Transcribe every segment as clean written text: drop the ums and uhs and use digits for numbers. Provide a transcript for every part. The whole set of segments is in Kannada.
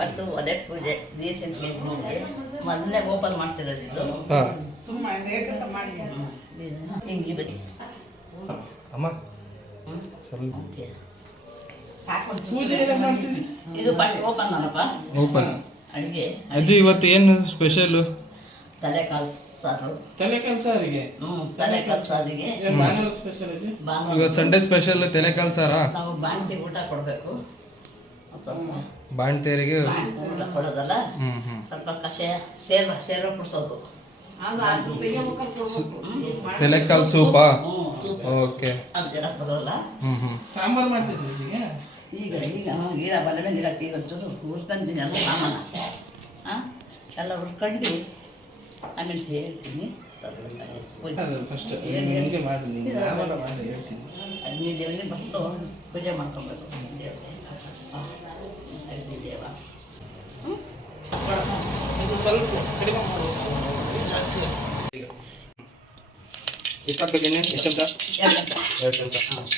ಫಸ್ಟು ಒಲೆ ಪೂಜೆ ರೀಸೆಂಟ್ಗೆ ಮೊದಲನೇ ಓಪನ್ ಮಾಡ್ತಿರೋದು ಇದು. ಹಿಂಗೆ ಬನ್ನಿ ಅಮ್ಮ ಇದು ಫಸ್ಟ್ ಓಪನ್ ಅಲ್ಲಪ್ಪ ಓಪನ್. ಅಡುಗೆ. ಅಜ್ಜಿ ಇವತ್ತು ಏನು ಸ್ಪೆಷಲು? ತಲೆಕಾಲು ಸಾರು. ತಲೆಕಾಲು ಸಾರಿಗೆ ತಲೆಕಾಲು ಸಾರಿಗೆ ಭಾನುವಾರ ಸ್ಪೆಷಲ್ ಅಜ್ಜಿ. ಇವತ್ತು ಸಂಡೇ ಸ್ಪೆಷಲ್ ತಲೆಕಾಲು ಸಾರಾ? ನಾವು ಬಾಣ್ತಿ ಊಟ ಕೊಡಬೇಕು. ಸ್ವಲ್ಪ ಬಾಣ್ತೇರಿಗೆ ಊಟ ಕೊಡೋದಲ್ಲ, ಸ್ವಲ್ಪ ಕಷಾಯ ಸೇರ್ವ ಕುಡಿಸೋದು. ತಲೆಕಾಲು ಸೂಪಾ? Soup okay. ಅದು ಜನ ಬರೋಲ್ಲ. ಸಾಂಬಾರು ಮಾಡ್ತಿದ್ವಿ ಅಜ್ಜಿಗೆ. ಈಗ ಗಿಡ ಬಲ್ಲಡೆ ಗಿಡಕ್ಕೆ ಈಗ ಒಂಚೂರು ಹುರ್ಕೊಂತೀನಿ ಅಲ್ಲ ಸಾಮಾನ. ಎಲ್ಲ ಹುರ್ಕೊಂಡು ಆಮೇಲೆ ಹೇಳ್ತೀನಿ. ಫಸ್ಟ್ ನಿಮಗೆ ಮಾಡಿ ಹೇಳ್ತೀನಿ. ಅಗ್ನಿ ದೇವರಿಗೆ ಬಂದು ಪೂಜೆ ಮಾಡ್ಕೊಬೇಕು. ದೇವರಿಗೆ ಅಗ್ನಿ ದೇವ ಇದು ಸ್ವಲ್ಪ ಕಡಿಮೆ ಮಾಡಬೇಕು, ಜಾಸ್ತಿ ಎಷ್ಟು ಹಾಕ್ಬೇಕು ಎಣ್ಣೆ? ಎಷ್ಟು ಚಮಚ? 2 ಚಮಚ.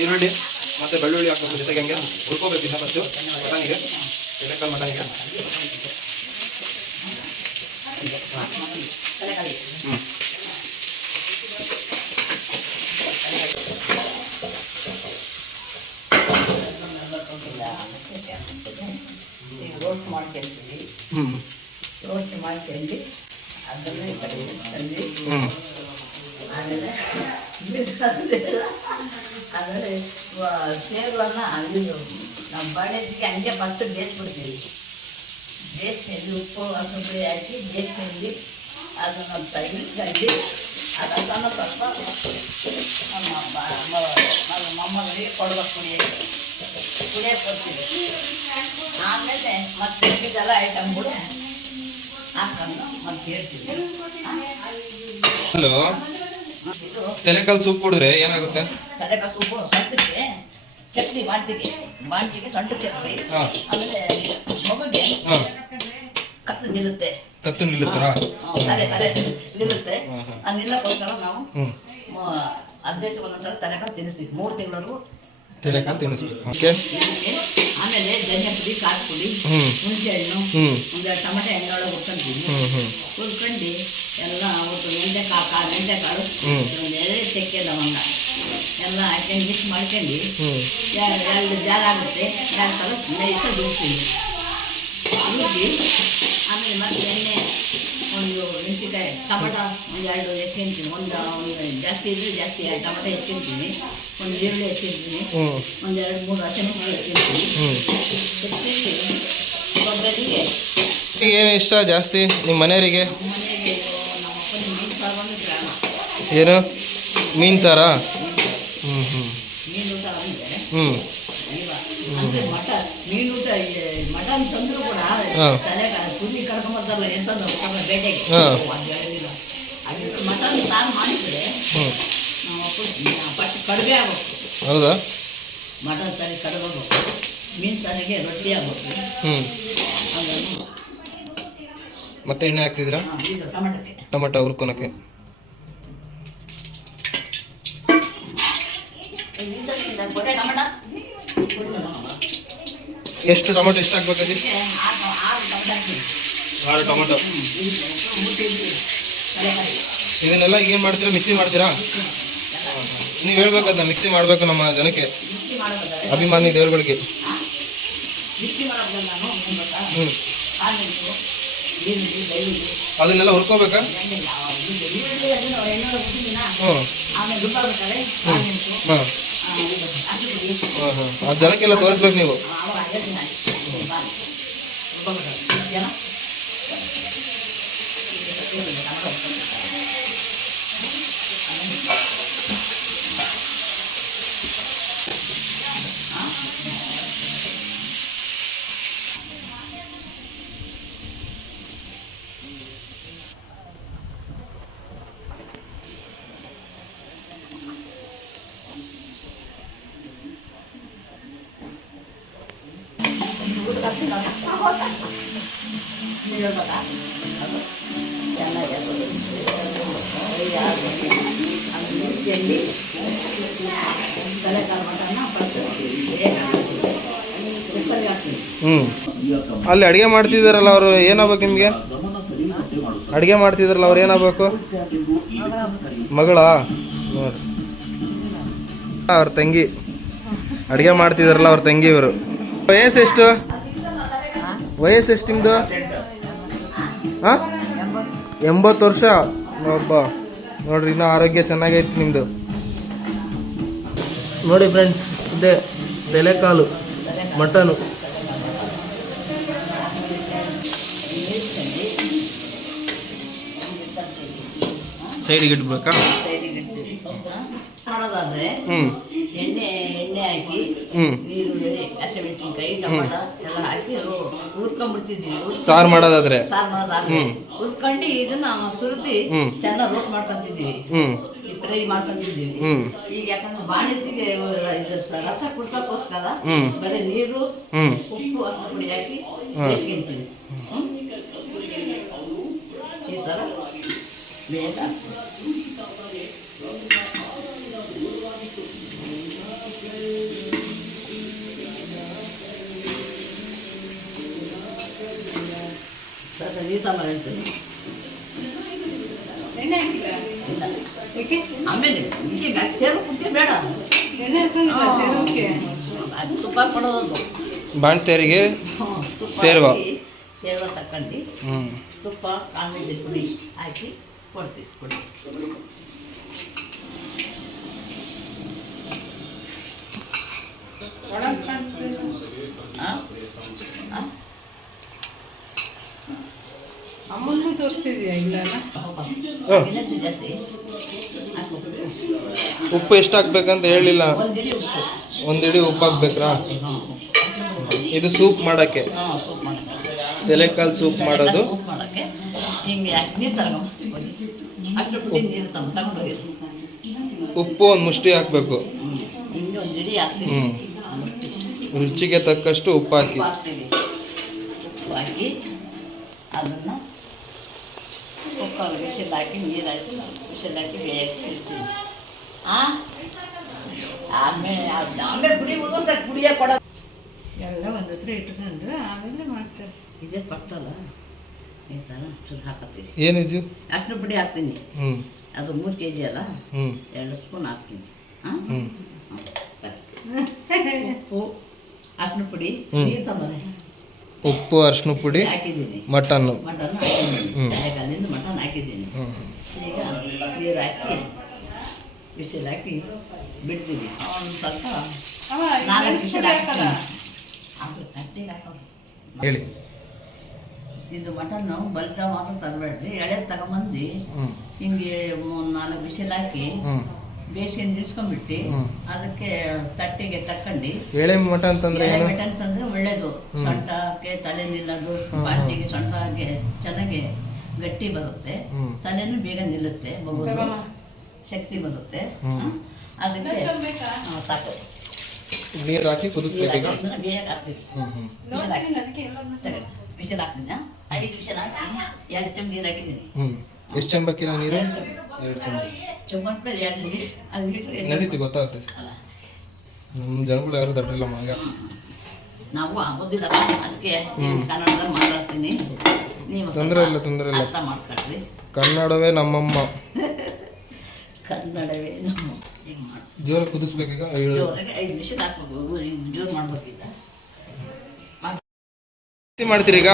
ಈರುಳ್ಳಿ ಮತ್ತು ಬೆಳ್ಳುಳ್ಳಿ ಹಾಕ್ಬೇಕು ಜೊತೆಗೆ. ಹಂಗೆ ಹುರ್ಕೋಬೇಕಿಲ್ಲ ಫಸ್ಟು ಮಟನಿಗೆ, ತಲೆಕಾಲು ಮಟನಿಗೆ. ರೋಸ್ಟ್ ಮಾಡ್ಕೊಂತೀವಿ. ರೋಸ್ಟ್ ಮಾಡ್ಕೊಂಡು ಅದನ್ನೇ ಕಡಿಮೆ ಆಮೇಲೆ ಆಮೇಲೆ ಸೇರುವನ್ನು ಇದು ನಾವು ಬಾಳೆದಿಗೆ ಹಂಗೆ ಫಸ್ಟ್ ಬೇಯಿಸ್ಬಿಡ್ತೀವಿ. ಬೇಯಿಸ್ಕೊಂಡು ಉಪ್ಪು ಹಸುಪುರಿ ಹಾಕಿ ಬೇಯಿಸ್ಕೊಂಡು ಅದನ್ನು ತೆಗಿಸ್ಕೊಂಡು ಅದನ್ನು ಸ್ವಲ್ಪ ನಮ್ಮ ಮೊಮ್ಮಗಳಿಗೆ ಕೊಡ್ಬೇಕು ಕುಡಿಯೋಕ್ಕೆ ಕೊಡ್ತೀವಿ. ಆಮೇಲೆ ಮತ್ತೆ ಇದೆಲ್ಲ ಐಟಮ್ಗಳು ಹಾಕೊಂಡು ಮತ್ತೆ ಹೇಳ್ತೀವಿ. ಹಲೋ, ತಲೆಕಾಲು ಸೂಪ್ ಕುಡಿದ್ರೆ ಏನಾಗುತ್ತೆ? ತಲೆಕಾಲು ಸೂಪು ಸೊಂಟಕ್ಕೆ ಚಟ್ನಿ ಬಾಂಟಿಗೆ ಸೊಂಟ ಚಟ್ನಿ. ಆಮೇಲೆ ಮಗುಗೆ ಕತ್ತು ನಿಲ್ಲುತ್ತೆ. ಕತ್ತು ನಿಲ್ಲುತ್ತಾ? ತಲೆ ನಿಲ್ಲುತ್ತೆ. ಆ ನಿಲ್ಲಕ್ಕೋಸ್ಕರ ನಾವು 15 ಒಂದೊಂದ್ಸಲ ತಲೆಕಾಲು ತಿನ್ನಿಸ್ತೀವಿ. 3 ತಿಂಗಳವರೆಗೂ ತಲೆಕಾಲು ತಿನ್ನಿಸ್ಬೇಕು. ಓಕೆ. ಆಮೇಲೆ ಧನಿಯಾ ಪುಡಿ, ಖಾರ ಪುಡಿ, ಹುಣಸೆ ಹಣ್ಣು, ಒಂದು ಟೊಮೆಟೊ ಎಣ್ಣೆಯೊಳಗೆ ಹುರ್ಕೊಂತೀವಿ. ಹುರ್ಕೊಂಡು ಎಲ್ಲ ಅವತ್ತು ಮೆಂತ್ಯಕಾಳು, ಎರಡು ಚಕ್ಕೆ ಲವಂಗ ಎಲ್ಲ ಹಾಕೊಂಡು ಮಿಕ್ಸ್ ಮಾಡ್ಕೊಂಡು 2 ಜಾರ ಆಗುತ್ತೆ. 2 ಸಲ ನೈಸ ದುಡ್ತೀವಿ. ಆಮೇಲೆ ಮತ್ತೆ ಎಣ್ಣೆ ಒಂದು ಮೆಣಸಿನ್ಕಾಯಿ, ಟೊಮೆಟೊ ಒಂದು 2 ಹೆಚ್ಚಿಂತೀನಿ. ಒಂದು ಜಾಸ್ತಿ ಇದ್ರೆ ಜಾಸ್ತಿ ಟೊಮೆಟೊ ಹೆಚ್ಚಿಂತೀನಿ. ಒಂದು ಈರುಳ್ಳಿ ಹೆಚ್ಚಿಂತೀನಿ. ಒಂದು 2-3 ಹಸಿಮೆಣಸಿನಕಾಯಿ ಹೆಚ್ಚಿಂತೀನಿ. ಒಬ್ಬರಿಗೆ ಏನು ಇಷ್ಟ ಜಾಸ್ತಿ ನಿಮ್ಮ ಮನೆಯವರಿಗೆ? ಮನೆಗೆ ನಮ್ಮ ಅಪ್ಪನ ಮೀನು ಸಾರು ಅಂದರೆ ಪ್ರಾಣ. ಏನು ಮೀನು ಸಾರಾ? ಮೀನು ಊಟ ಅಂದರೆ ಅಲ್ವಾ? ಅಂದರೆ ಮೀನು ಊಟ ಮಟನ್ ತಂದರೂ ಕೂಡ ತಲೆ ಕುದಿ ಕರ್ಕೊಂಬರ್ತಾರಲ್ಲ ಎಂತಂದ್ರೆ ಬೇಟೆಗೆ ಹೇಳಿಲ್ಲ. ಅದು ಮಟನ್ ಸಾರು ಮಾಡಿದರೆ ನಮ್ಮ ಅಪ್ಪ ಫಸ್ಟ್ ಕಡಿಮೆ ಆಗ್ಬೇಕು. ಹೌದಾ? ಮಟನ್ ಸಾರಿಗೆ ಕಡಿಮೆ ಆಗ್ಬೇಕು, ಮೀನು ಸಾರಿಗೆ ರೊಟ್ಟಿ ಆಗ್ಬೇಕು. ಅದನ್ನು ಮತ್ತೆ ಎಣ್ಣೆ ಹಾಕ್ತಿದ್ದೀರಾ? ಇದು ಟೊಮೆಟೊಕ್ಕೆ ಟೊಮೆಟೊ ಹುರ್ಕೊಳಕ್ಕೆ. ಎಷ್ಟು ಟೊಮೆಟೊ ಎಷ್ಟು ಹಾಕ್ಬೇಕಜ್ಜಿ? 6 ಟೊಮೆಟೊ. ಇದನ್ನೆಲ್ಲ ಏನು ಮಾಡ್ತೀರಾ? ಮಿಕ್ಸಿ ಮಾಡ್ತೀರಾ? ನೀವು ಹೇಳ್ಬೇಕದನ್ನ ಮಿಕ್ಸಿ ಮಾಡಬೇಕು ನಮ್ಮ ಜನಕ್ಕೆ, ಅಭಿಮಾನಿ ದೇವ್ರುಗಳಿಗೆ. ಅದನ್ನೆಲ್ಲ ಹುರ್ಕೋಬೇಕಾ? ಅದು ಜನಕ್ಕೆಲ್ಲ ತೋರಿಸ್ಬೇಕು ನೀವು. ಚೆನ್ನಾಗಿ ಅಲ್ಲಿ ಅಡುಗೆ ಮಾಡ್ತಿದ್ದಾರಲ್ಲ ಅವರು ಏನಾಗ್ಬೇಕು ನಿಮಗೆ? ಅಡುಗೆ ಮಾಡ್ತಿದ್ದಾರಲ್ಲ ಅವ್ರು ಏನಾಗಬೇಕು? ಮಗಳಾ? ನೋಡಿ ಅವ್ರ ತಂಗಿ ಅಡುಗೆ ಮಾಡ್ತಿದ್ದಾರಲ್ಲ ಅವ್ರ ತಂಗಿ ಇವರು. ವಯಸ್ಸೆಷ್ಟು ನಿಮ್ಮದು? ಹಾಂ 80 ವರ್ಷ. ಒಬ್ಬ ನೋಡ್ರಿ, ಇನ್ನೂ ಆರೋಗ್ಯ ಚೆನ್ನಾಗೈತಿ ನಿಮ್ಮದು. ನೋಡಿ ಫ್ರೆಂಡ್ಸ್, ಇದೇ ತಲೆಕಾಲು ಮಟನು. ಸೈಡಿಗೆ ಇಟ್ಬೇಕಾ? ಮಾಡೋದಾದ್ರೆ ಎಣ್ಣೆ ಹಾಕಿ ಈರುಳ್ಳಿ, ಹಸಿಮೆಣಸಿನ್ಕಾಯಿ, ಟೊಮಾಟ ಎಲ್ಲ ಹಾಕಿ ಹುರ್ಕೊಂಡ್ಬಿಡ್ತಿದ್ವಿ. ಸಾರು ಮಾಡೋದಾದ್ರೆ ಹುರ್ಕೊಂಡು ಇದನ್ನ ಸುರಿದು ಚೆನ್ನಾಗಿ ರೋಟ್ ಮಾಡ್ಕೊಂತಿದ್ವಿ, ಫ್ರೈ ಮಾಡ್ಕೊಂತಿದ್ವಿ. ಈಗ ಯಾಕಂದ್ರೆ ಬಾಣತಿಗೆ ರಸ ಕುಡ್ಸೋಕ್ಕೋಸ್ಕರ ಬರೀ ನೀರು, ಉಪ್ಪು, ಅಕ್ಕಿ ಪುಡಿ ಹಾಕಿ ಬೇಯಿಸ್ಕೊಂತೀವಿ. ಈ ಥರ ಬೇಗ ಆಮೇಲೆ ಬೇಡ ತುಪ್ಪ ಕೊಡೋದು ಬಾಣ್ತೇರಿಗೆ ಸೇರ್ವ ತಕ್ಕಂಡು ತುಪ್ಪ, ಕಾಳುಮೆಣಸಿನ ಪುಡಿ ಹಾಕಿ ಕೊಡ್ತೀವಿ. ಅಮ್ಮನ್ನು ತೋರಿಸ್ತಿದ್ಯಾ? ಇಲ್ಲ ಜಾಸ್ತಿ ಉಪ್ಪು ಎಷ್ಟು ಹಾಕ್ಬೇಕಂತ ಹೇಳಿಲ್ಲ. ಒಂದಿಡಿ ಉಪ್ಪು ಹಾಕ್ಬೇಕ್ರಾ? ಇದು ಸೂಪ್ ಮಾಡಕ್ಕೆ, ತಲೆಕಾಲು ಸೂಪ್ ಮಾಡೋದು. ಉಪ್ಪು ಒಂದು ಮುಷ್ಟಿ ಹಾಕ್ಬೇಕು. ರುಚಿಗೆ ತಕ್ಕಷ್ಟು ಉಪ್ಪು ಹಾಕಿ ಅದನ್ನ ಕುಕ್ಕರ್ ವಿಷಲ್ ಹಾಕಿ ನೀರು ಹಾಕಿ ಬೇಯಕ್ಕೆ ಇಡ್ತೀವಿ. ಆಮೇಲೆ ಪುಡಿ ಪುಡಿಯ ಕೊಡೋದು ಎಲ್ಲ ಒಂದು ಹತ್ರ ಇಟ್ಕೊಂಡು ಆಮೇಲೆ ಮಾಡ್ತಾರೆ. ಇದೇ ಪಟ್ಟಲ್ಲ, ಈ ಥರ ಚೂರು ಹಾಕತ್ತೀವಿ. ಏನಿದು? ಅಕ್ಕಿನ ಪುಡಿ ಹಾಕ್ತೀನಿ. ಅದು 3 kg ಅಲ್ಲ, 2 ಸ್ಪೂನ್ ಹಾಕ್ತೀನಿ. ಉಪ್ಪು, ಅಕ್ಕಿನ ಪುಡಿ, ನೀರು ತಂದರೆ ಉಪ್ಪು, ಅರಿಶಿನ ಪುಡಿ ಹಾಕಿದ್ದೀನಿ. ಮಟನ್ ಹಾಕಿದ್ದೀನಿ, ಅಲ್ಲಿಂದ ಮಟನ್ ಹಾಕಿದ್ದೀನಿ. ಈಗ ನೀರು ಹಾಕಿ ಬಿಸಿಲು ಹಾಕಿ ಬಿಡ್ತೀವಿ. ಒಂದು ಸ್ವಲ್ಪ 4 ವಿಷಲ್ ಹಾಕೋದು. ಅದು ತಟ್ಟೆಗೆ ಹಾಕೋದು. ಹೇಳಿ. ಇದು ಮಟನ್ ಬಲಿತ ಮಾತ್ರ ತರಬೇಡ್ರಿ, ಎಳೆದು ತಗೊಂಬಂದು ಹಿಂಗೆ 4 ವಿಷಲ್ ಹಾಕಿ ಬೇಸಿಗೆ ನಿಲ್ಸ್ಕೊಂಡ್ಬಿಟ್ಟು ಅದಕ್ಕೆ ತಟ್ಟೆಗೆ ತಕ್ಕಂಡು. ಎಳೆ ಮಟನ್ ಅಂತಂದ್ರೆ ಎಳೆ ಮಟನ್ ತಂದ್ರೆ ಒಳ್ಳೇದು. ಸೊಂಟಕ್ಕೆ ತಲೆ ನಿಲ್ಲೋದು, ಬಾಟಿಗೆ ಸೊಂಟಕ್ಕೆ ಚೆನ್ನಾಗಿ ಗಟ್ಟಿ ಬರುತ್ತೆ, ತಲೆನೂ ಬೇಗ ನಿಲ್ಲುತ್ತೆ, ಮಗುಗೆ ಶಕ್ತಿ ಬರುತ್ತೆ. ಅದಕ್ಕೆ ಸಾಕು. ನೀರು ಹಾಕಿ ಕುದಿಸ್ಬೇಕು. ಬೇಗ ಹಾಕ್ಬೇಕು. ವಿಷಲ್ ಹಾಕ್ತೀನಿ, 5 ವಿಷಲ್ ಹಾಕ್ತೀನಿ. 2 ಚಮಚ ನೀರು ಹಾಕಿದ್ದೀನಿ. ಎಷ್ಟು ಚಮಚ ಬೇಕಿಲ್ಲ ನೀರು? 2 ಚಮಚ ನಡೀತಿ, ಗೊತ್ತಾಗುತ್ತೆ. ನಮ್ಮ ಜನಗಳು ಯಾರು ದಡ್ಡಿಲ್ಲ ಮಗ. ನಾವು ಆಗೋದಿಲ್ಲ, ಅದಕ್ಕೆ ಕನ್ನಡದಲ್ಲಿ ಮಾತಾಡ್ತೀನಿ. ನೀವು ತೊಂದರೆ ಇಲ್ಲ ಅರ್ಥ ಮಾಡ್ಕೊಳ್ರಿ. ಕನ್ನಡವೇ ನಮ್ಮಮ್ಮ. ಕನ್ನಡವೇ ನಮ್ಮ. ಜೋರಾಗಿ ಕುದಿಸ್ಬೇಕೀಗ. 5 ವಿಷಲ್ ಹಾಕ್ಬೇಕು, ಜೋರು ಮಾಡ್ಬೇಕೀಗ. ಮಾಡ್ತೀರಿ ಈಗ?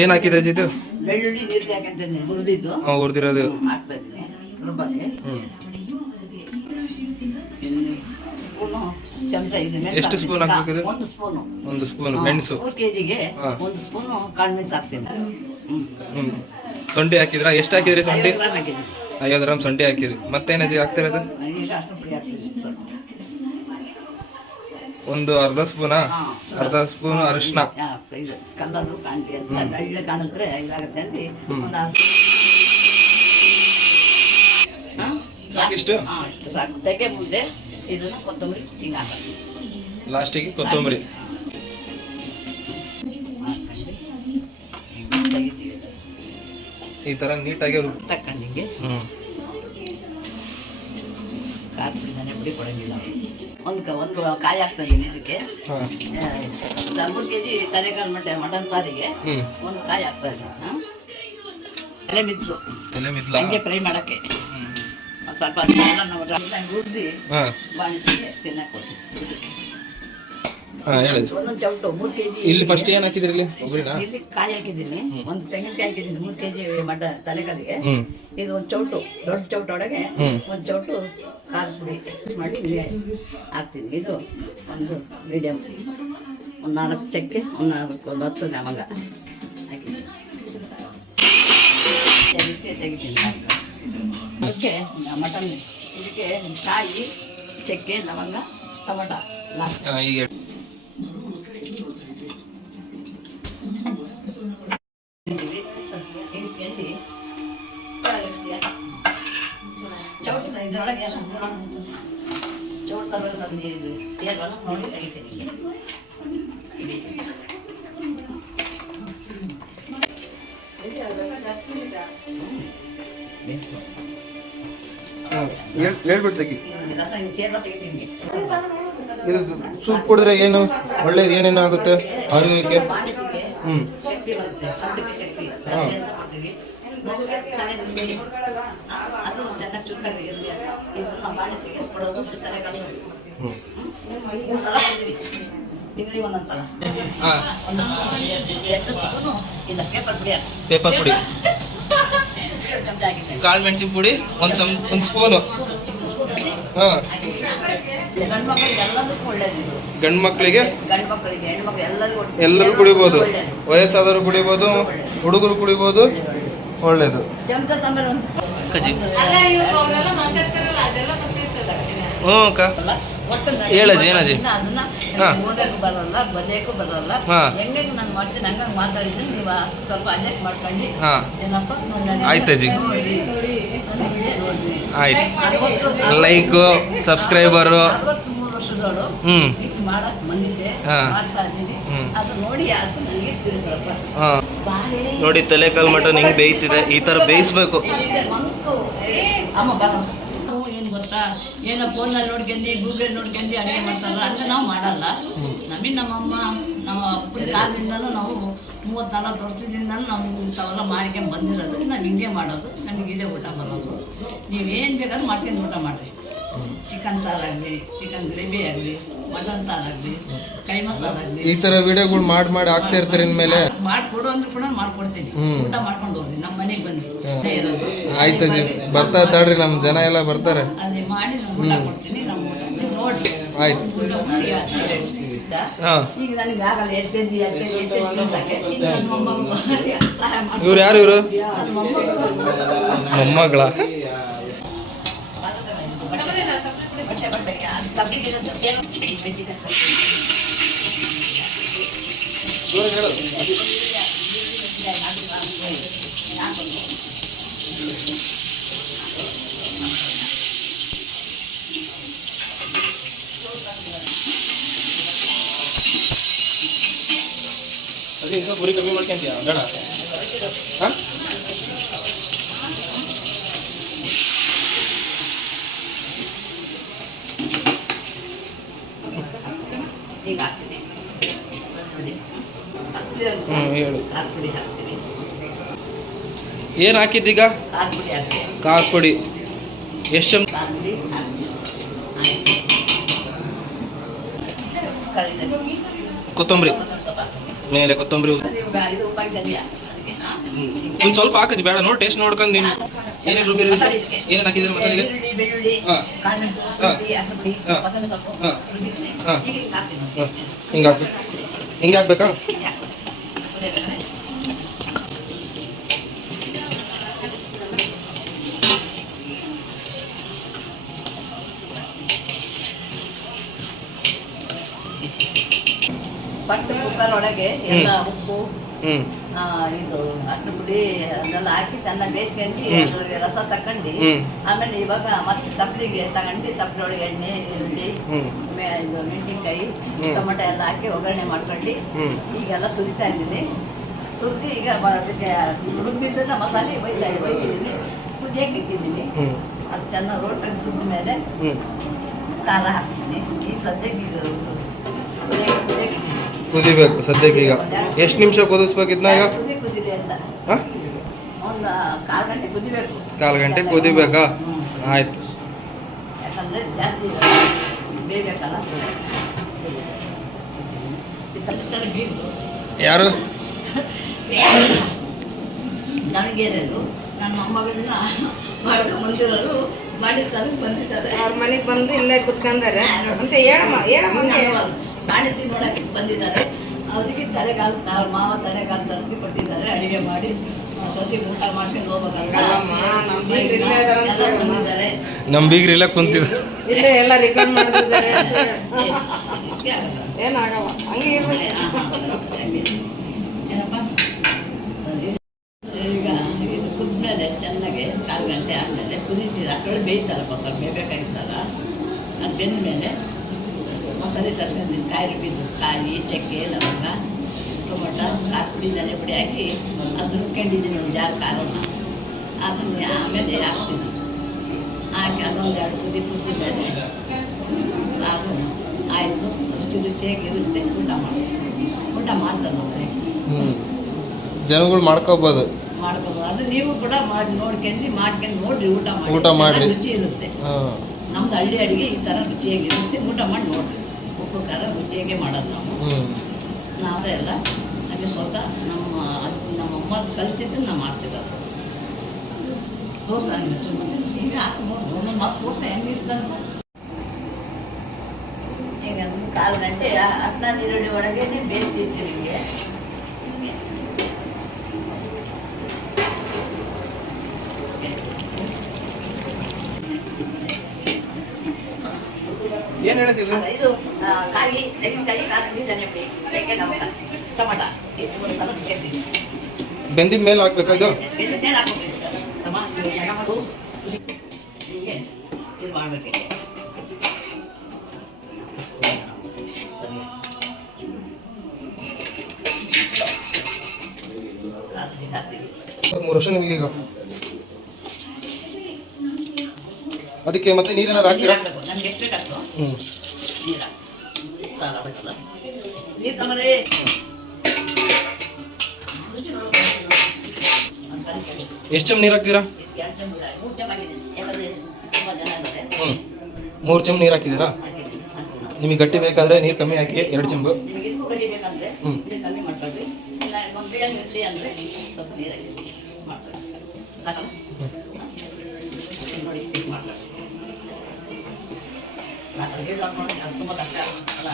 ಏನ್ ಹಾಕಿದೆ ಇದು? ಬೆಳ್ಳುಳ್ಳಿ ನೀರಿಗೆ ಹಾಕಿದ್ದೇನೆ, ಹುರಿದಿದ್ದು. ಹುರಿದಿರೋದು ಹಾಕ್ತಾ ಇದ್ದೀನಿ ರುಬ್ಬಕ್ಕೆ. ಎಷ್ಟು ಸ್ಪೂನ್ ಹಾಕ್ಬೇಕಿದೆ? 1 ಸ್ಪೂನ್ ಮೆಣಸು. 3 kgಗೆ 1 ಸ್ಪೂನ್ ಕಾಳುಮೆಣಸು ಹಾಕ್ತೀನಿ. ಶುಂಠಿ ಹಾಕಿದ್ರಾ? ಎಷ್ಟು ಹಾಕಿದ್ರಿ ಶುಂಠಿ? 50 ಗ್ರಾಮ್ ಹಾಕಿದ್ದೀನಿ. 50 ಗ್ರಾಮ್ ಶುಂಠಿ ಹಾಕಿದ್ರಿ. ಮತ್ತೇನಿದೆ ಹಾಕ್ತಿರೋದು? ಈಗ ಅರ್ಶಿನ ಪುಡಿ ಹಾಕ್ತೀನಿ. ಒಂದು ಅರ್ಧ ಸ್ಪೂನಾ? ಅರ್ಧ ಸ್ಪೂನ್ ಅರಿಶಿನ. ಇದು ಕಲರು ಕಾಣ್ತಿ ಅಂತ ಹಳ್ಳಿ ಕಾಣಿದ್ರೆ ಇದಾಗುತ್ತೆ ಅಂತ ಒಂದು ಸಾಕಿಷ್ಟು? ಇಷ್ಟು ಸಾಕು. ತೆಗೆ ಮುಂದೆ ಇದನ್ನ ಕೊತ್ತಂಬರಿ ಹಿಂಗೆ ಹಾಕೋದು. ಲಾಸ್ಟಿಗೆ ಕೊತ್ತಂಬರಿ. ಈ ಥರ ನೀಟಾಗಿ ತಕ್ಕಂಡು ಹಿಂಗೆ ಖಾರ ಪುಡಿ ಧನಿಯಾ ಪುಡಿ ಕೊಡೋಂಗಿಲ್ಲ. ಒಂದು ಕಾಯಿ ಹಾಕ್ತಾ ಇದ್ದೀನಿ ಇದಕ್ಕೆ. 3 kg ತಲೆಕಾಲು ಮಟನ್ ಸಾರಿಗೆ ಒಂದು ಕಾಯಿ ಹಾಕ್ತಾ ಇದ್ದೀನಿ. ಎಲೆ ಮಿದ್ಲು ಹಂಗೆ ಫ್ರೈ ಮಾಡೋಕ್ಕೆ ಸ್ವಲ್ಪ ಅದನ್ನೆಲ್ಲ ನಾವು ಹುರಿದು ಬಾಣಿಸಿಗೆ ತಿನ್ನಕ್ಕೆ ಕೊಡ್ತೀವಿ. ಒಂದೊಂದು ಚೌಟು 3 kg. ಇಲ್ಲಿ ಫಸ್ಟ್ ಏನು ಹಾಕಿದ್ರಿ ಇಲ್ಲಿ ಒಬ್ಬರಿನ? ಇಲ್ಲಿ ಕಾಯಿ ಹಾಕಿದ್ದೀನಿ, ಒಂದು ತೆಂಗಿನಕಾಯಿ ಹಾಕಿದ್ದೀನಿ 3 kg ತಲೆಕಾಲಿಗೆ. ಇದು ಒಂದು ಚೌಟು, ದೊಡ್ಡ ಚೌಟ ಒಳಗೆ ಒಂದು ಚೌಟು ಖಾರ ಪುಡಿ ಮಾಡಿ ಹಾಕ್ತೀನಿ. ಇದು ಒಂದು ಮೀಡಿಯಮ್, ಒಂದು 4 ಚಕ್ಕೆ, ಒಂದು 10 ಲವಂಗ ಹಾಕಿದ್ದೀನಿ. ತೆಗಿತೀನಿ. ಅದಕ್ಕೆ ಮಟನ್ ಇದಕ್ಕೆ ಕಾಯಿ, ಚಕ್ಕೆ, ಲವಂಗ, ಟೊಮಟ ಈಗ ಚೌಟ ಇದರೊಳಗೆ ಎಲ್ಲ ಚೌಟ ತರ ಸಂಧಿ ಇದು ಸೇರ್ವಲ್ಲ ನೋಡಿ ತೆಗಿತೀನಿ. ಹೇಳ್ಬಿಟ್ಟು ತೆಗಿ. ರಸ ಸೇರ್ವ ತೆಗಿತೀನಿ. ಇದು ಸೂಪ್ ಕುಡಿದ್ರೆ ಏನು ಒಳ್ಳೇದು, ಏನೇನು ಆಗುತ್ತೆ ಆರೋಗ್ಯಕ್ಕೆ? ಶಕ್ತಿ ಬರುತ್ತೆ, ಶಕ್ತಿ ಮಾಡ್ತೀವಿ. ಅದು ಚೆನ್ನಾಗಿ ಚುಟ್ಟಾಗಿ ಇರಲಿ ಅಂತ ಇದನ್ನ ಬಾಣತಿಗೆ ಕೊಡೋದು. ತಲೆಕಾಲು 3 ಸಲ ಕೊಡ್ತೀವಿ ತಿಂಗಳಿಗೆ, ಒಂದೊಂದ್ಸಲ. ಇದು ಪೇಪರ್ ಪುಡಿ ಚಮಚ ಹಾಕಿದ್ದೀನಿ. ಕಾಳು ಮೆಣಸಿನ ಪುಡಿ ಒಂದು ಸ್ಪೂನು. ಗಂಡು ಮಕ್ಕಳಿಗೆ, ಎಲ್ಲರೂ ಕುಡಿಬೋದು, ವಯಸ್ಸಾದವರು ಕುಡಿಬೋದು, ಹುಡುಗರು ಕುಡಿಬೋದು, ಒಳ್ಳೇದು. ಹ್ಞೂ ಅಕ್ಕ, ಹೇಳಜ್ಜಿ ಏನಜ್ಜಿ? ಬರಲ್ಲ, ಬಲಿಯಕ್ಕೂ ಬರಲ್ಲ. ಹೆಂಗೆ ನಾನು ಮಾಡ್ತೀನಿ ಹಂಗಾಗಿ ಮಾತಾಡಿದ್ರೆ ನೀವು ಸ್ವಲ್ಪ ಅಡ್ಜಸ್ಟ್ ಮಾಡ್ಕೊಂಡು. ಆಯ್ತಜ್ಜಿ, ಆಯ್ತು. Like, subscriber. 63 ವರ್ಷದವಳು ಮಾಡಕ್ ಬಂದಿದ್ದೆ, ಮಾಡ್ತಾ ಇದ್ದೀನಿ. ಅದು ನೋಡಿ ಅದು ನನಗೆ ತಿಳಿಸಪ್ಪ. ನೋಡಿ ತಲೆಕಾಲು ಮಟನ್ ಹಿಂಗೆ ಬೇಯ್ತಿದೆ, ಈ ಥರ ಬೇಯಿಸ್ಬೇಕು. ಅಮ್ಮ ಬರಮ್ಮ. ಏನು ಗೊತ್ತಾ, ಏನೋ ಫೋನಲ್ಲಿ ನೋಡ್ಕೊಂಡು ಗೂಗಲ್ ನೋಡ್ಕೊಂಡು ಅಡುಗೆ ಮಾಡ್ತಾರಲ್ಲ, ಹಂಗೆ ನಾವು ಮಾಡಲ್ಲ. ನಮಗೆ ನಮ್ಮಮ್ಮ ನಮ್ಮ ಅಪ್ಪನ ಕಾಲದಿಂದನೂ ನಾವು 30-40 ವರ್ಷದಿಂದನೂ ನಾವು ಇಂಥವೆಲ್ಲ ಮಾಡ್ಕೊಂಡು ಬಂದಿರೋದು. ನಾವು ಹಿಂಗೆ ಮಾಡೋದು, ನಮಗೆ ಇದೇ ಊಟ ಬರೋದು. ನೀವೇನು ಬೇಕಾದ್ರೂ ಮಾಡ್ಕೊಂಡು ಊಟ ಮಾಡಿರಿ. ಚಿಕನ್ ಸಾರಾಗಲಿ, ಚಿಕನ್ ಗ್ರೇವಿ ಆಗಲಿ, ಮಟನ್ ಸಾರಾಗಲಿ, ಕೈಮಾ ಸಾರಾಗಲಿ, ಈ ಥರ ವಿಡಿಯೋಗಳು ಮಾಡಿ ಆಗ್ತಾ ಇರ್ತಾರೆ. ಇನ್ಮೇಲೆ ಮಾಡ್ಕೊಡು ಅಂದ್ರೆ ಕೂಡ ಮಾಡ್ಕೊಡ್ತೀನಿ. ಊಟ ಮಾಡ್ಕೊಂಡು ಹೋಗ್ರಿ, ನಮ್ಮ ಮನೆಗೆ ಬನ್ನಿ. ಆಯ್ತಜ್ಜಿ, ಬರ್ತಾ ತಡ್ರಿ, ನಮ್ಮ ಜನ ಎಲ್ಲ ಬರ್ತಾರೆ. ಅದೇ ಮಾಡಿ ನಾವು ಊಟ ಕೊಡ್ತೀನಿ. ನಮ್ಮ ನೋಡ್ರಿ. ಆಯ್ತು. ಈಗ ನನಗೆ ಆಗಲ್ಲ, ಎದ್ದೆದ್ದು ಇವ್ರು ಯಾರು? ಇವರು ಮೊಮ್ಮಗಳ. ಅದೇ ಬುರಿ ಕಮ್ಮಿ ಮಾಡ್ಕೊಂತೀಯ ಬೇಡ? ಹಾಂ, ಹೇಳು. ಏನು ಹಾಕಿದ್ದೀಗ? ಖಾರ ಪುಡಿ. ಎಷ್ಟು? ಕೊತ್ತಂಬರಿ ಮೇಲೆ, ಕೊತ್ತಂಬರಿ ಒಂದು ಸ್ವಲ್ಪ ಹಾಕಿದ್ವಿ, ಬೇಡ ನೋಡಿ ಟೇಸ್ಟ್ ನೋಡ್ಕೊಂಡು. ನೀನು ಏನೇನು ರುಬ್ಬಿ ಏನೇನು ಹಾಕಿದ್ದೀರಿ ಮಸಾಲೆಗೆ? ಹಿಂಗೆ ಹಾಕಿ, ಹಿಂಗೆ ಹಾಕ್ಬೇಕಾ? ಬಟ್ ಕುಕ್ಕರ್ ಒಳಗೆ ಎಲ್ಲ ಉಪ್ಪು, ಇದು ಅಟ್ಟು ಪುಡಿ ಅದೆಲ್ಲ ಹಾಕಿ ಚೆನ್ನಾಗಿ ಬೇಯಿಸ್ಕೊಂಡು ರಸ ತಕೊಂಡು, ಆಮೇಲೆ ಇವಾಗ ಮತ್ತೆ ತಪ್ಪಲಿಗೆ ತಗೊಂಡು ತಪ್ಪಲಿ ಒಳಗೆ ಎಣ್ಣೆ, ಈರುಳ್ಳಿ, ಇದು ಮೆಣಸಿನ್ಕಾಯಿ, ಟೊಮೆಟೊ ಎಲ್ಲ ಹಾಕಿ ಒಗ್ಗರಣೆ ಮಾಡ್ಕೊಂಡು ಈಗೆಲ್ಲ ಸುರಿತಾ ಇದ್ದೀನಿ. ಸುರಿದು ಈಗ ಅದಕ್ಕೆ ರುಬ್ಬಿದ್ದನ್ನ ಮಸಾಲೆ ಒಯ್ದಿದ್ದೀನಿ, ಕುದಿಯಕ್ಕೆ ಇಟ್ಟಿದ್ದೀನಿ. ಅದು ಚೆನ್ನಾಗಿ ರೋಟಾಗಿ ಕುದ್ದ ಮೇಲೆ ಖಾರ ಹಾಕ್ತೀನಿ. ಈಗ ಸದ್ಯಕ್ಕೆ ಈಗ ಕುದಿಯಕ್ಕೆ ಇಟ್ಟಿದ್ದೀನಿ. ಕುದಿಬೇಕು ಸದ್ಯಕ್ಕೆ. ಈಗ ಎಷ್ಟು ನಿಮಿಷ ಕುದಿಸ್ಬೇಕು ಇದನ್ನ? ಈಗ ಕುದಿಲಿ ಅಂತ ಹಾಂ, ಒಂದು 1/4 ಗಂಟೆ ಕುದಿಬೇಕು. 1/4 ಗಂಟೆ ಕುದಿಬೇಕಾ? ಆಯ್ತು. ಯಾಕಂದರೆ ಜಾಸ್ತಿ ಬೇಕಲ್ಲ. ಯಾರು? ದಾವಣಗೆರೆಯವರು ನನ್ನ ಮೊಮ್ಮಗಳನ್ನ ಮಂದಿರರು ಮಾಡಿರ್ತಾರೆ, ಬಂದಿದ್ದಾರೆ. ಅವ್ರ ಮನೆಗೆ ಬಂದು ಇಲ್ಲೇ ಕುತ್ಕೊಂಡಾರೆ ಅಂತ ಹೇಳಮ್ಮ ಮಾಡಿದ್ರಿ ನೋಡಕ್ಕೆ ಬಂದಿದ್ದಾರೆ. ಅವರಿಗೆ ತಲೆಗಾಲು ಅವ್ರ ಮಾವ ತಲೆಗಾಲು ತರಿಸಿ ಕೊಟ್ಟಿದ್ದಾರೆ. ಅಡುಗೆ ಮಾಡಿ ಸಸಿ ಊಟ ಮಾಡ್ಕೊಂಡು ಬಂದಿದ್ದಾರೆ. ನಮ್ಮ ಬೀಗ್ರೆಲ್ಲ ಕುಂತಿದ್ರು, ಇಲ್ಲೇ ಎಲ್ಲ ರೆಕಾರ್ಡ್ ಮಾಡ್ತಿದ್ದಾರೆ. ಏನಾಗವ ಹಂಗೆ ಏನಪ್ಪ, ಈಗ ಇದು ಕುದ್ಮೇಲೆ ಚೆನ್ನಾಗಿ 1/4 ಗಂಟೆ ಆದಮೇಲೆ ಕುದೀತಿದೆ. ಅಷ್ಟೊಳಗೆ ಬೇಯ್ತಾರಪ್ಪ, ಸ್ವಲ್ಪ ಬೇಯಬೇಕಾಗಿತ್ತಲ್ಲ. ಅದು ಬೆಂದ ಮೇಲೆ ಮಸಾಲೆ ತರ್ಸ್ಕೊಂಡಿದ್ದೀನಿ. ಕಾಯಿ ರುಬ್ಬಿದ್ದು ಕಾಯಿ, ಚಕ್ಕೆ, ಲವಂಗ, ಟೊಮೊಟೊ, ಖಾರ ಪುಡಿ, ಧನೆ ಪುಡಿ ಹಾಕಿ ಅದು ರುಬ್ಕೊಂಡಿದ್ದೀನಿ. ಒಂದು ಜಾರು ಖಾರನ ಅದನ್ನು ಆಮೇಲೆ ಹಾಕ್ತೀನಿ. ಹಾಕಿ ಅದೊಂದು 2 ಕುದ್ದ ಮೇಲೆ ಸಾರು ಆಯಿತು. ರುಚಿಯಾಗಿರುತ್ತೆ. ಊಟ ಮಾಡ್ತಾರೆ ನೋಡಿ. ಜನಗಳು ಮಾಡ್ಕೋಬೋದು. ಅದು ನೀವು ಕೂಡ ಮಾಡಿ ಮಾಡ್ಕೊಂಡು ನೋಡ್ರಿ. ಊಟ ಮಾಡಿ ರುಚಿ ಇರುತ್ತೆ. ನಮ್ದು ಹಳ್ಳಿ ಅಡುಗೆ ಈ ಥರ ರುಚಿಯಾಗಿರುತ್ತೆ. ಊಟ ಮಾಡಿ ನೋಡ್ರಿ. ಉಪ್ಪು ಖಾರ ರುಚಿಯಾಗೆ ಮಾಡೋದು ನಾವು. ನಾವೇ ಎಲ್ಲ ಹಾಗೆ ಸ್ವತಃ ನಮ್ಮಮ್ಮ ಕಲಿತಿದ್ದು ನಾವು ಮಾಡ್ತಿರೋದು. ದೋಸೆ ಈಗ ಹಾಕಿ ನೋಡ್ರಿ. ಒಂದೊಂದು ಮಕ್ಕಳು ದೋಸೆ ಹೆಂಗಿರ್ತಂತ. ಈಗ 1/4 ಗಂಟೆ ಅನ್ನ ನೀರುಳ್ಳಿ ಒಳಗೆ ಬೇಯಿಸಿರ್ತೀವಿ. ಹಿಂಗೆ ಏನು ಹೇಳ್ತಿದ್ರು? ಇದು ಕಾಯಿ, ತೆಂಗಿನಕಾಯಿ, ಖಾರ ಪುಡಿ, ಧನೆ ಪುಡಿ, ಚಕ್ಕೆ, ಲವಂಗ, ಟೊಮಟ ಇದು ಒಂದು ಸಲ ಬೇಯಿಸ್ತೀನಿ. ಬೆಂದಿದ ಮೇಲೆ ಹಾಕ್ಬೇಕಾ ಇದು? ಬೆಂದ ಮೇಲೆ ಹಾಕ್ಬೇಕು. ಹೀಗೆ ಇದು ಮಾಡಬೇಕು. ಹಾಕ್ತೀವಿ. 3 ವರ್ಷ ನಿಮಗೆ ಈಗ. ಅದಕ್ಕೆ ಮತ್ತೆ ನೀರೆಲ್ಲ ಹಾಕ್ತೀರಾ? ನನಗೆ ಎಷ್ಟು ಬೇಕಾಗ್ತೋ ನೀರು ಸಾಲ ಬೇಕಲ್ಲ. ನೀರು ತಮ್ಮರೇ ಎಷ್ಟು ಚಮ್ ನೀರು ಹಾಕ್ತೀರಾ? 2 ಚಮಚ 3 ಚಮಚ ಹಾಕಿದ್ದೀನಿ. ಯಾಕಂದರೆ ತುಂಬ ಜನ ಇದ್ದಾರೆ. 3 ಚಮ್ ನೀರು ಹಾಕಿದ್ದೀರಾ? ನಿಮಗೆ ಗಟ್ಟಿ ಬೇಕಾದರೆ ನೀರು ಕಮ್ಮಿ ಹಾಕಿ 2 ಚಂಬು. ನಿಮಗೆ ಎಷ್ಟು ಗಟ್ಟಿ ಬೇಕಂದರೆ ನೀರು ಕಮ್ಮಿ ಮಾಡ್ಕೊಳ್ಳಿ. ಇಲ್ಲ ಗೊಂಬೆಯನ್ನು ಇರಲಿ ಅಂದರೆ ಸ್ವಲ್ಪ ನೀರು ಹಾಕಿ ಮಾಡ್ಕೊಳ್ಳಿ. ಸಾಕಲ್ಲ ನೋಡಿ ಮಾಡ್ಕೊಳ್ಳಿ. ನೀರು ಹಾಕೊಂಡು ಅದು ತುಂಬ ಕಷ್ಟ ಅಲ್ಲ.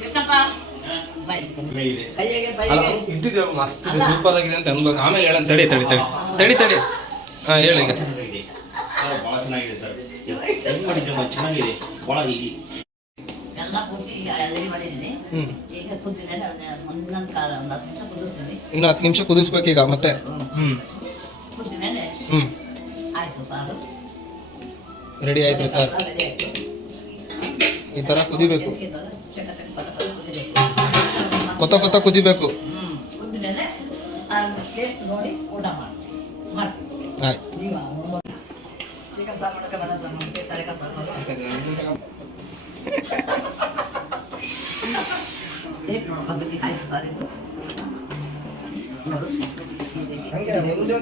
ಕೃಷ್ಣಪ್ಪ ಕೈಯಾಗೆ ಅಲ್ಲ ಬೈಗೆ ಇದ್ದಿದ್ದು ಮಸ್ತ್ ಇದೆ, ಸೂಪರ್ ಆಗಿದೆ ಅಂತ ಅನ್ಬೇಕು. ಆಮೇಲೆ ಹೇಳೋಣ. ತಡಿ ತಡಿ ತಡಿ ತಡಿ ತಡಿ. ಹಾಂ ಹೇಳಿ. ಈಗ ಭಾಳ ಚೆನ್ನಾಗಿದೆ ಸರ್. ಹೆಂಗೆ ಮಾಡಿದ್ದೆ? ಚೆನ್ನಾಗಿದೆ ಭಾಳ. ಎಲ್ಲ ಪೂರ್ತಿ ಈಗ ರೆಡಿ ಮಾಡಿದ್ದೀನಿ. ಈಗ ಕುದ್ದಿದ್ದೇನೆ. ಒಂದು 10 ನಿಮಿಷ ಕುದಿಸ್ತೀನಿ. ಇನ್ನು 10 ನಿಮಿಷ ಕುದಿಸ್ಬೇಕು ಈಗ ಮತ್ತೆ. ಕುದ್ದ ಮೇಲೆ ಆಯಿತು ಸಾರು ರೆಡಿ ಆಯ್ತು ಸರ್. ರೆಡಿ ಆಯಿತು. ಈ ಥರ ಕುದಿಬೇಕು, ಕೊತ್ತ ಕೊತ್ತ ಕುದಿಬೇಕು. ಕುದ್ದ ಮೇಲೆ ನೋಡಿ ಊಟ ಮಾಡಿ. ಆಯ್ತು. ಚಿಕನ್ ಸಾರು ಮಾಡೋಕೆ ಬೇಡ ನಮಗೆ ತಲೆಕಾಲು ಸಾರು ಪದ್ಧತಿ ಆಯಿತು ಸರ್. ಇದು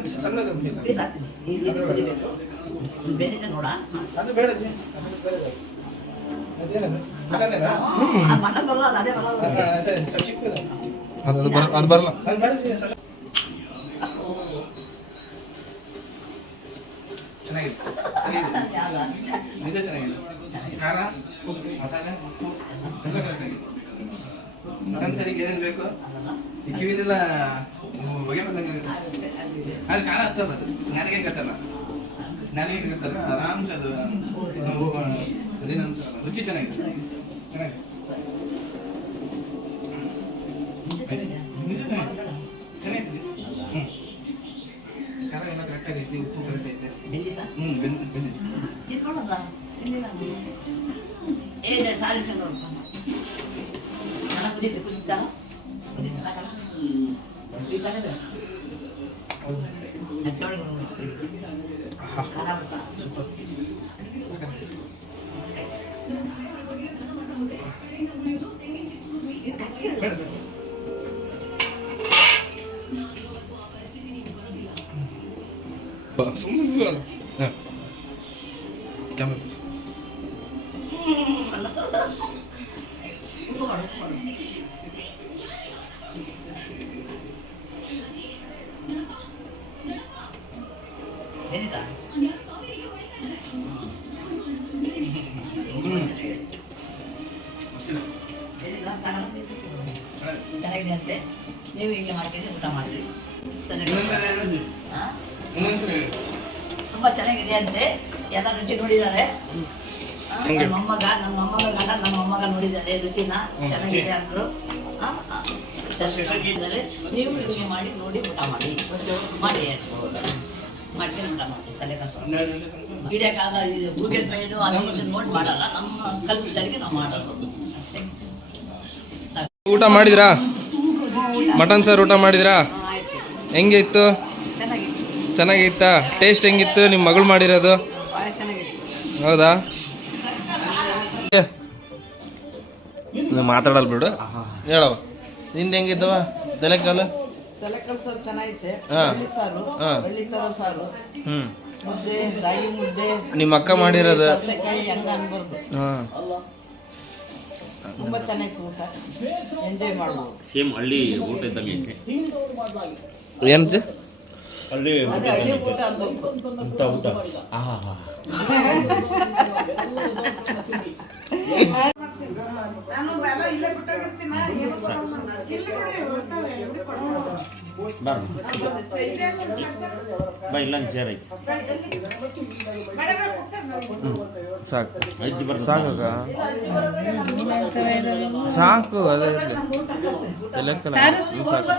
ಪೀಸ್ ಹಾಕ್ತೀನಿ. ಈ ರೀತಿ ಕುದಿಬೇಕು. ಬೆಂದಿದೆ ನೋಡ. ಮಟನ್ ಬರಲ್ಲ, ಅದೇ ಬರಲ್ಲ. ಅದು ಬರಲ್ಲ. ಚೆನ್ನಾಗಿದೆ, ನಿಜ ಚೆನ್ನಾಗಿದೆ. ಖಾರ, ಉಪ್ಪು, ಮಸಾಲೆ, ಉಪ್ಪು ಎಲ್ಲ ಕರೆಕ್ಟಾಗಿದೆ. ಮಟನ್ ಸರಿಗೆ ಏನೇನು ಬೇಕು ಈ ಕಿವಿನೆಲ್ಲ ಹೊಗೆ ಬಂದಂಗೆ ಆಗುತ್ತೆ. ಅದು ಖಾರ ಹತ್ತಲ್ಲ, ಅದು ನನಗೆ ಗೊತ್ತಲ್ಲ, ನನಗೆ ಗೊತ್ತಲ್ಲ. ಆರಾಮ್ಸೆ ಅದು ಅದೇನಂತ ರುಚಿ ಚೆನ್ನಾಗಿದೆ. ಚೆನ್ನಾಗಿದೆ, ನಿಜ ಚೆನ್ನಾಗಿದೆ. ಚೆನ್ನಾಗಿದೆ. ಖಾರ ಎಲ್ಲ ಕರೆಕ್ಟ್. ಕರೆಕ್ಟಾಗೈತಿ, ಉಪ್ಪು ಕರೆಕ್ಟ್ ಐತೆ. ಬೆಂದಿಲ್ಲ ಬೆಂದಿದೆ. ತಿನ್ಕೊಳ್ಳೋದ ಬೆಂದಿಲ್ಲ ಏನಿದೆ ಸಾರಿ ನೋಡ್ಕೊಂಡು ಚೆನ್ನಾಗಿ ಕುದೀತು ಕುದೀತಾ ಕುದೀತು ಸಾಕಲ್ಲ ಈ ಕಡೆ ಖಾರ ಬರ್ತಾ ಸೂಪರ್. ಸುಮ್ಮನೆ ಕ್ಯಾಮ್ರಾ ಬೆಂದಿತಾ ಚೆನ್ನಾಗಿದೆ ಅಂತೆ ನೀವು ಹೀಗೆ ಮಾಡ್ಕೊಂಡು ಊಟ ಮಾಡಿರಿ ತುಂಬ ಚೆನ್ನಾಗಿದೆ ಅಂತೆ ಎಲ್ಲ ರುಚಿ ನೋಡಿದ್ದಾರೆ ನಮ್ಮ ಮೊಮ್ಮಗ ಗಂಡ ನಮ್ಮ ಮೊಮ್ಮಗ ನೋಡಿದ್ದಾರೆ ರುಚಿನ ಚೆನ್ನಾಗಿದೆ ಅಂದರು ನೀವು ರುಚಿ ಮಾಡಿ ನೋಡಿ ಊಟ ಮಾಡಿ ಮಾಡ್ಕೊಂಡು ಊಟ ಮಾಡಿ ತಲೆ ಕಸ ಇಡೀ ಕಾಲ ಇದು ಗೂಗಲ್ ಪೇನು ಅದು ಇದು ನೋಡಿ ಮಾಡಲ್ಲ ನಮ್ಮ ಕಲ್ಪಿದ್ದರಿಗೆ ನಾವು ಮಾಡೋದು ಅಷ್ಟೇ. ಊಟ ಮಾಡಿದ್ರಾ? ಮಟನ್ ಸಾರು ಊಟ ಮಾಡಿದ್ರಾ? ಆಯ್ತು ಹೆಂಗೆ ಇತ್ತು? ಚೆನ್ನಾಗಿತ್ತು ಚೆನ್ನಾಗಿತ್ತಾ? ಟೇಸ್ಟ್ ಹೆಂಗಿತ್ತು ನಿಮ್ಮ ಮಗಳು ಮಾಡಿರೋದು? ಭಾಳ ಚೆನ್ನಾಗಿತ್ತು ಹೌದಾ? ಮಾತಾಡಲ್ ಬಿಡು, ಹೇಳವ ನಿಂದು ಹೆಂಗಿದ್ದವ ತಲೆಕಾಲು? ತಲೆಕಾಲು ಸಾರು ಚೆನ್ನಾಗೈತೆ. ಹಾ. ಬೆಳ್ಳಿ ಸಾರು, ಹಾ. ಬೆಳ್ಳಿ ಥರ ಸಾರು, ಹ್ಞೂ ಮುದ್ದೆ, ರಾಗಿ ಮುದ್ದೆ, ನಿಮ್ಮ ಅಕ್ಕ ಮಾಡಿರೋದು? ಸೌತೆಕಾಯಿ ಹೆಂಗ ಅನ್ಬಾರ್ದು. ಹಾಂ ತುಂಬ ಚೆನ್ನಾಗಿತ್ತು ಊಟ, ಎಂಜಾಯ್ ಮಾಡ್ಬೋದು. ಸೇಮ್ ಹಳ್ಳಿ ಊಟ ಇದ್ದಂಗೆ ಐತೆ. ಏನಂತೆ? ಹಳ್ಳಿ ಊಟ ಅದೇ ಹಳ್ಳಿ ಇದ್ದಂಗೆ ಊಟ ಅನ್ಬೇಕು. ಊಟ ಊಟ ಆಹಾ ಬಾರ ಬಾ ಇಲ್ಲೊಂದು ಚೇರ್ ಐತಿ. ಸಾಕು ಅಜ್ಜಿ ಬರ್ತಾರೆ. ಸಾಕಾಗ ಸಾಕು ಅದೇ ತಲೆಕಾಲ ಸಾಕು.